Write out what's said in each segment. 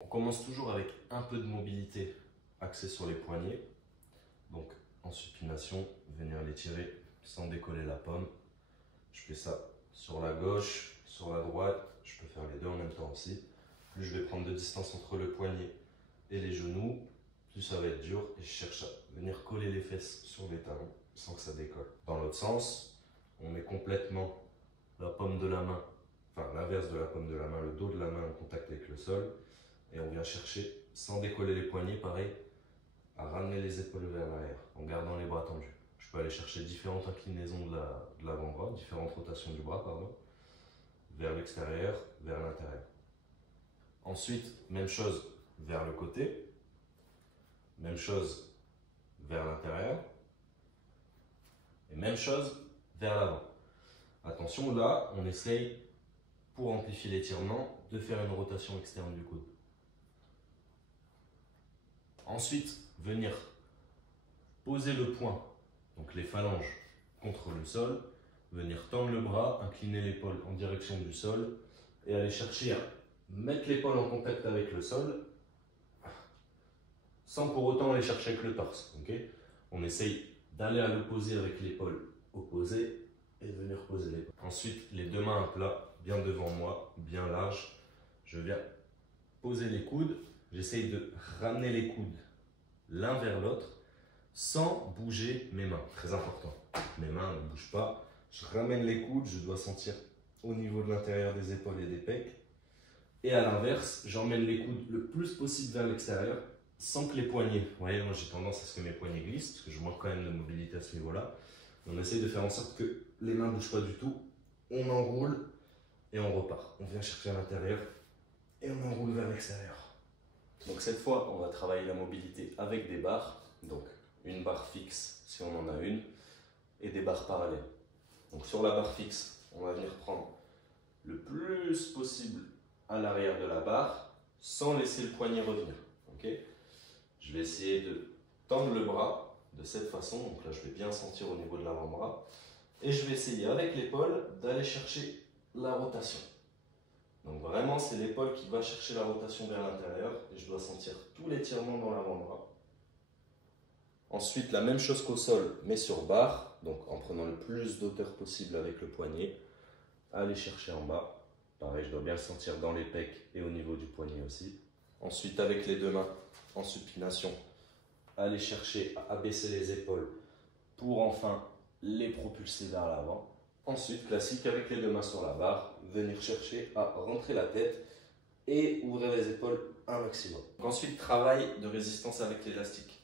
On commence toujours avec un peu de mobilité axée sur les poignets. Donc en supination, venir les tirer sans décoller la pomme. Je fais ça sur la gauche, sur la droite, je peux faire les deux en même temps aussi. Plus je vais prendre de distance entre le poignet et les genoux, plus ça va être dur et je cherche à venir coller les fesses sur les talons sans que ça décolle. Dans l'autre sens, on met complètement la paume de la main, enfin l'inverse de la paume de la main, le dos de la main en contact avec le sol et on vient chercher, sans décoller les poignets, pareil, à ramener les épaules vers l'arrière en gardant les bras tendus. Je peux aller chercher différentes inclinaisons de l'avant-bras, différentes rotations du bras, pardon, vers l'extérieur, vers l'intérieur. Ensuite, même chose vers le côté, même chose vers l'intérieur, et même chose vers l'avant. Attention, là, on essaye, pour amplifier l'étirement, de faire une rotation externe du coude. Ensuite, venir poser le poing, donc les phalanges, contre le sol, venir tendre le bras, incliner l'épaule en direction du sol et aller chercher à mettre l'épaule en contact avec le sol sans pour autant aller chercher avec le torse. Okay, on essaye d'aller à l'opposé avec l'épaule opposée et de venir poser l'épaule. Ensuite, les deux mains à plat, bien devant moi, bien large. Je viens poser les coudes. J'essaye de ramener les coudes l'un vers l'autre sans bouger mes mains. Très important. Mes mains ne bougent pas. Je ramène les coudes. Je dois sentir au niveau de l'intérieur des épaules et des pecs. Et à l'inverse, j'emmène les coudes le plus possible vers l'extérieur sans que les poignets, vous voyez, moi j'ai tendance à ce que mes poignets glissent, parce que je manque quand même de mobilité à ce niveau-là. On essaye de faire en sorte que les mains ne bougent pas du tout. On enroule et on repart. On vient chercher à l'intérieur et on enroule vers l'extérieur. Donc cette fois, on va travailler la mobilité avec des barres. Donc une barre fixe si on en a une et des barres parallèles. Donc sur la barre fixe, on va venir prendre le plus possible à l'arrière de la barre sans laisser le poignet revenir. Okay, je vais essayer de tendre le bras de cette façon. Donc là, je vais bien sentir au niveau de l'avant-bras. Et je vais essayer avec l'épaule d'aller chercher la rotation. Donc vraiment, c'est l'épaule qui va chercher la rotation vers l'intérieur. Et je dois sentir tout l'étirement dans l'avant-bras. Ensuite, la même chose qu'au sol, mais sur barre. Donc en prenant le plus d'auteur possible avec le poignet. Aller chercher en bas. Pareil, je dois bien le sentir dans les pecs et au niveau du poignet aussi. Ensuite, avec les deux mains en supination, aller chercher à abaisser les épaules pour enfin les propulser vers l'avant. Ensuite, classique avec les deux mains sur la barre, venir chercher à rentrer la tête et ouvrir les épaules un maximum. Donc ensuite, travail de résistance avec l'élastique.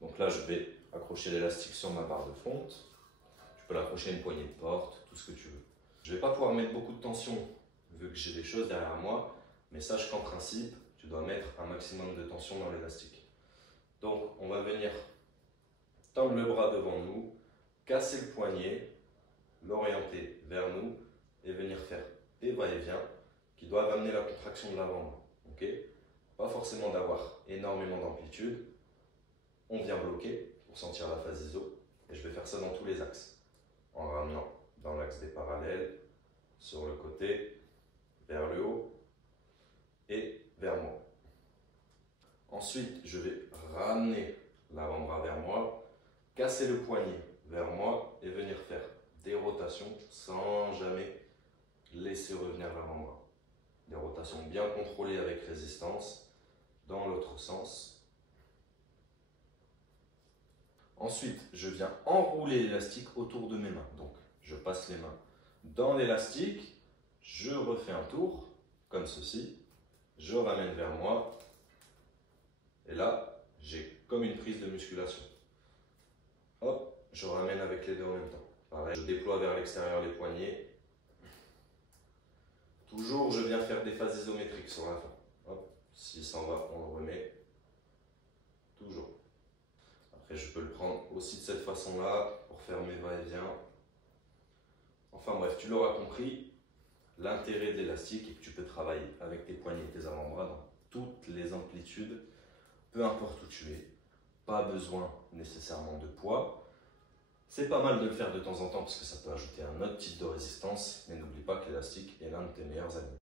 Donc là, je vais accrocher l'élastique sur ma barre de fonte. Tu peux l'accrocher à une poignée de porte, tout ce que tu veux. Je ne vais pas pouvoir mettre beaucoup de tension vu que j'ai des choses derrière moi, mais sache qu'en principe, tu dois mettre un maximum de tension dans l'élastique. Donc, on va venir tendre le bras devant nous, casser le poignet, l'orienter vers nous et venir faire des va-et-vient qui doivent amener la contraction de l'avant-bras. Okay, pas forcément d'avoir énormément d'amplitude. On vient bloquer pour sentir la phase iso et je vais faire ça dans tous les axes. En ramenant dans l'axe des parallèles, sur le côté, vers le haut et vers moi. Ensuite, je vais ramener l'avant-bras vers moi, casser le poignet vers moi et venir faire des rotations sans jamais laisser revenir l'avant-bras. Des rotations bien contrôlées avec résistance dans l'autre sens. Ensuite, je viens enrouler l'élastique autour de mes mains. Donc, je passe les mains dans l'élastique, je refais un tour comme ceci, je ramène vers moi. Et là, j'ai comme une prise de musculation. Hop, je ramène avec les deux en même temps. Pareil, je déploie vers l'extérieur les poignets. Toujours, je viens faire des phases isométriques sur la fin. Hop, s'il s'en va, on le remet. Toujours. Après, je peux le prendre aussi de cette façon-là pour faire mes va-et-vient. Enfin bref, tu l'auras compris, l'intérêt de l'élastique est que tu peux travailler avec tes poignets et tes avant-bras dans toutes les amplitudes. Peu importe où tu es, pas besoin nécessairement de poids. C'est pas mal de le faire de temps en temps parce que ça peut ajouter un autre type de résistance, mais n'oublie pas que l'élastique est l'un de tes meilleurs amis.